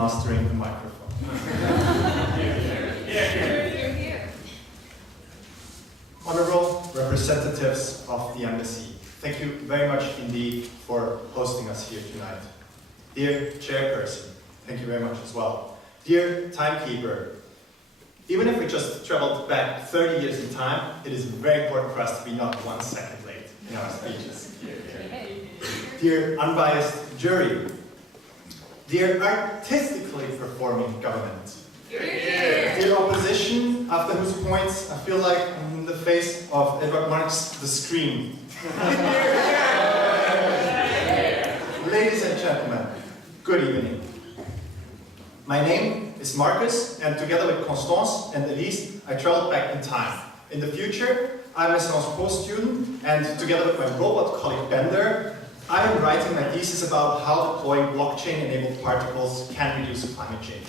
mastering the microphone. Honorable representatives of the embassy, thank you very much indeed for hosting us here tonight. Dear chairperson, thank you very much as well. Dear timekeeper, even if we just traveled back 30 years in time, it is very important for us to be not 1 second late in our speeches. Dear unbiased jury, dear artistically performing government, dear opposition, after whose points I feel like in the face of Edward Marx, the scream. Ladies and gentlemen, good evening. My name is Markus, and together with Constance and Elise, I traveled back in time. In the future, I'm a SciencesPo student, and together with my robot colleague Bender, I am writing my thesis about how deploying blockchain-enabled particles can reduce climate change.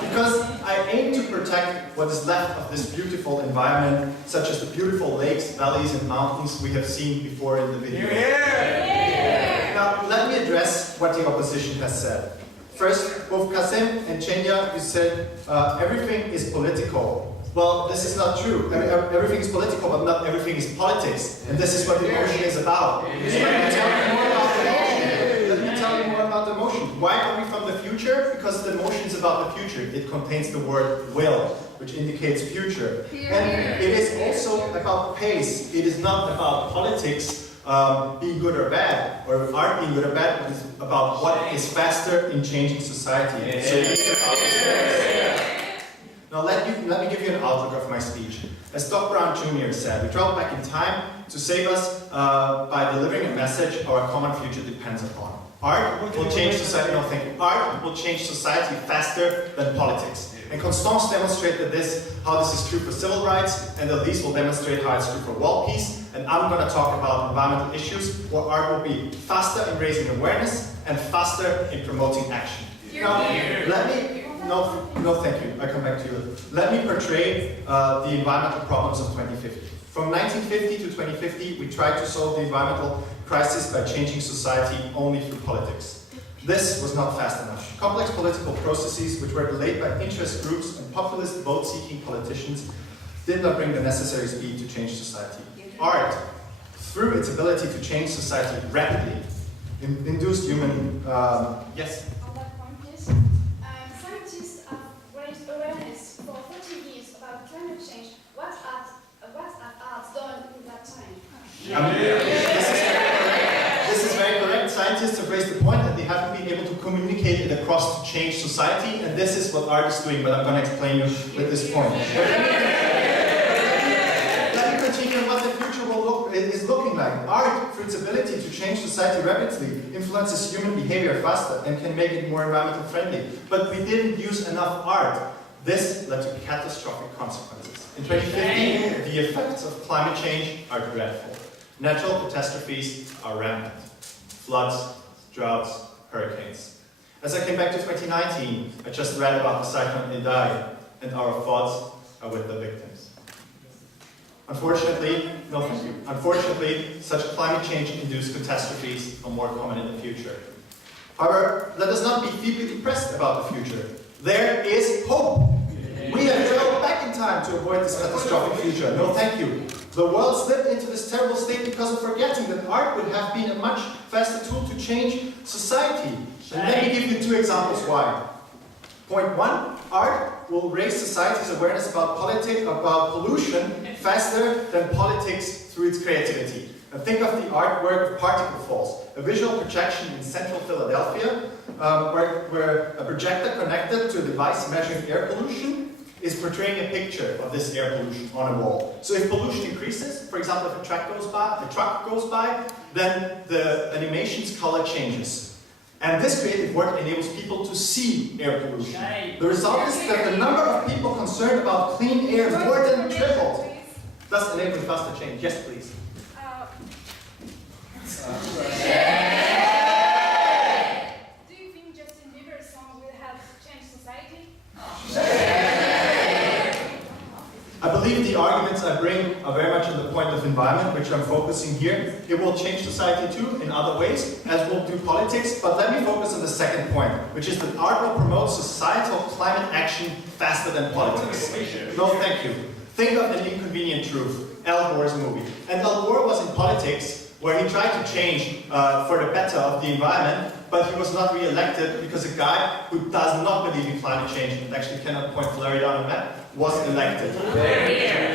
Because I aim to protect what is left of this beautiful environment, such as the beautiful lakes, valleys, and mountains we have seen before in the video. Now, let me address what the opposition has said. First, both Kasem and Chenya, you said everything is political. Well, this is not true. I mean, everything is political, but not everything is politics. And this is what the motion is about. So let me tell you more about the motion. Why are we from the future? Because the motion is about the future. It contains the word will, which indicates future. And it is also about pace. It is not about politics being good or bad, or art being good or bad. It is about what is faster in changing society. So it's about pace. Now let me give you an outlook of my speech. As Doc Brown Jr. said, we traveled back in time to save us by delivering a message our common future depends upon. Art will change society. No, thank you. Art will change society faster than politics. And Constance demonstrated how this is true for civil rights, and Elise will demonstrate how it's true for world peace. And I'm going to talk about environmental issues where art will be faster in raising awareness and faster in promoting action. Now, no, thank you. I come back to you. Let me portray the environmental problems of 2050. From 1950 to 2050, we tried to solve the environmental crisis by changing society only through politics. This was not fast enough. Complex political processes, which were delayed by interest groups and populist vote-seeking politicians, did not bring the necessary speed to change society. Art, through its ability to change society rapidly, induced human... yes? Awareness for 30 years about climate change. What have arts done in that time? This is very correct. Scientists have raised the point that they haven't been able to communicate it across to change society, and this is what art is doing, but I'm going to explain you with this point. Let me continue what the future is looking like. Art, through its ability to change society rapidly, influences human behavior faster and can make it more environmental friendly. But we didn't use enough art. This led to catastrophic consequences. In 2050, the effects of climate change are dreadful. Natural catastrophes are rampant. Floods, droughts, hurricanes. As I came back to 2019, I just read about the cyclone Idai, and our thoughts are with the victims. Unfortunately, such climate change-induced catastrophes are more common in the future. However, let us not be feebly depressed about the future. There is hope. We have traveled back in time to avoid this catastrophic future. No, thank you. The world slipped into this terrible state because of forgetting that art would have been a much faster tool to change society. And let me give you 2 examples why. Point 1, art will raise society's awareness about pollution faster than politics through its creativity. And think of the artwork of Particle Falls, a visual projection in central Philadelphia, where a projector connected to a device measuring air pollution is portraying a picture of this air pollution on a wall. So if pollution increases, for example, if a truck goes by, then the animation's color changes. And this creative work enables people to see air pollution. The result is that the number of people concerned about clean air more than tripled, thus enabling faster change. Yes, please. Do you think Justin Bieber's song will help change society? I believe believe the arguments I bring are very much on the point of environment, which I'm focusing here. It will change society too in other ways, as will do politics, but let me focus on the second point, which is that art will promote societal climate action faster than politics. No, thank you. Think of An Inconvenient Truth, Al Gore's movie. And Al Gore was in politics, where he tried to change for the better of the environment, but he was not re-elected because a guy who does not believe in climate change and actually cannot point Florida on a map was elected.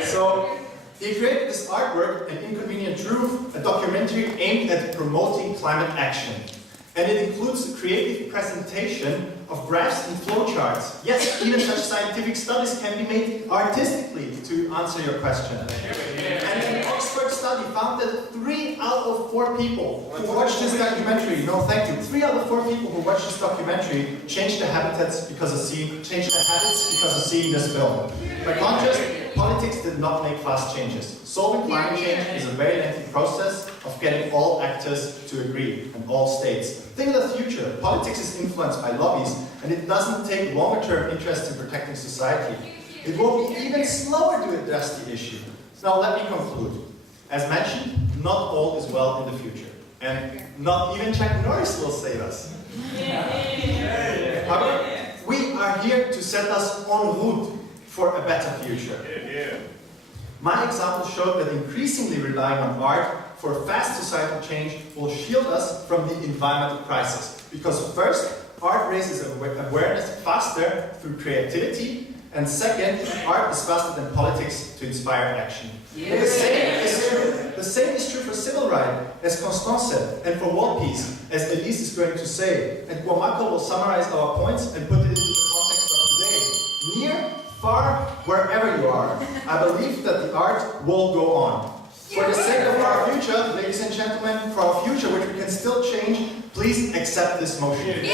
So he created this artwork, An Inconvenient Truth, a documentary aimed at promoting climate action. And it includes the creative presentation of graphs and flowcharts. Yes, even such scientific studies can be made artistically, to answer your question. And an Oxford study found that 3 out of 4 people who watched this documentary, no thank you, 3 out of 4 people who watched this documentary changed their habits because of seeing this film. By contrast, politics did not make fast changes. Solving climate change is a very lengthy process of getting all actors to agree, and all states. Think of the future. Politics is influenced by lobbies, and it doesn't take longer-term interest in protecting society. It will be even slower to address the issue. Now let me conclude. As mentioned, not all is well in the future, and not even Chuck Norris will save us. However, we are here to set us en route for a better future. My example showed that increasingly relying on art for fast societal change will shield us from the environmental crisis. Because first, art raises awareness faster through creativity, and second, art is faster than politics to inspire action. And the same is true for civil rights, as Constance said, and for world peace, as Elise is going to say. And Guamaco will summarize our points and put it into the context of today. Near, far, wherever you are, I believe that the art will go on. For the sake of our future, ladies and gentlemen, for our future, which we can still change, please accept this motion.